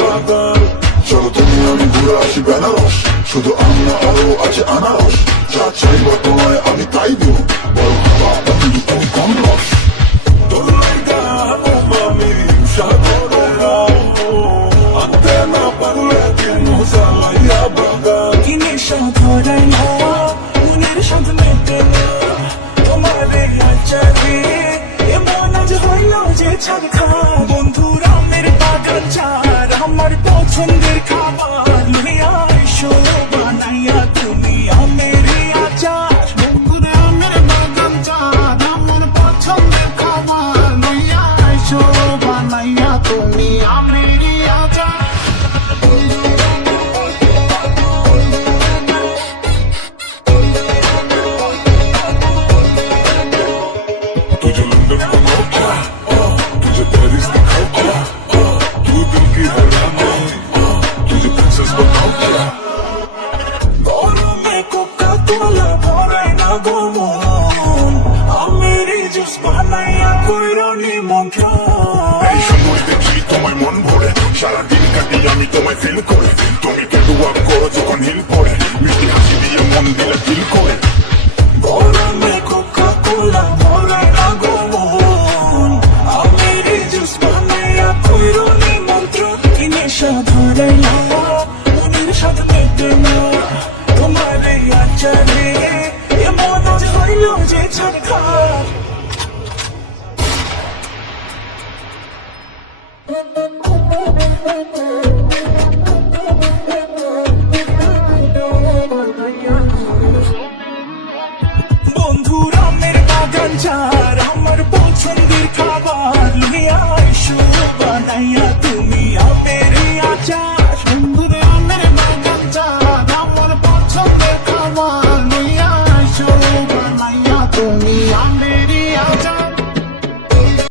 বাগান চলো তুমি আমি ঘুরে আসি বেনারস শুধু আমরা আরো আছে আনারস যা চাইবা তোমায় আমি তাই দেব বড় খাওয়া কিন্তু তুমি কম রস তোর লাইগা আমি সাগরে আনতে না পারলে কেন সালাইয়া বাগান কি নেশা ধরাইয়া মনের সাথে মেটে না তোমার আচারে এমন আজ হইল যে ছাড়খা বন্ধুর আমের বাগান চার আমার পছন্দের খাবার লইয়া এসো বানাইয়া তুমি আমের আচার বন্ধুর আমের বাগান চার আমার পছন্দের খাবার লইয়া এসো বানাইয়া তুমি আমের আচার तुझे लंदन घुमाओ क्या तुझे पेरिस दिखाओ क्या तू दिल की हैरानी तुझे प्रिंसेस बनाओ क्या গরমে কোকা কোলা ভরাই না গো মন আমের জুস বানাইয়া কইরো নিমন্ত্রণ এই সময় দেখি তোমায় মন ভরে সারাদিন কাটি আমি তোমায় ফিল করে তুমি কেটুয়া করো যখন হিল পড়ে মিষ্টি হাসি দিয়ে মন দিলে ফিল করে গরমে কোকা কোলা ভরাই না গো মন আমের জুস বানাইয়া কইরো নিমন্ত্রণ কি নেশা ধরাইয়া মনের সাথে মেটে না তোমার আচারে এমন আজ হইল যে ছাড়খা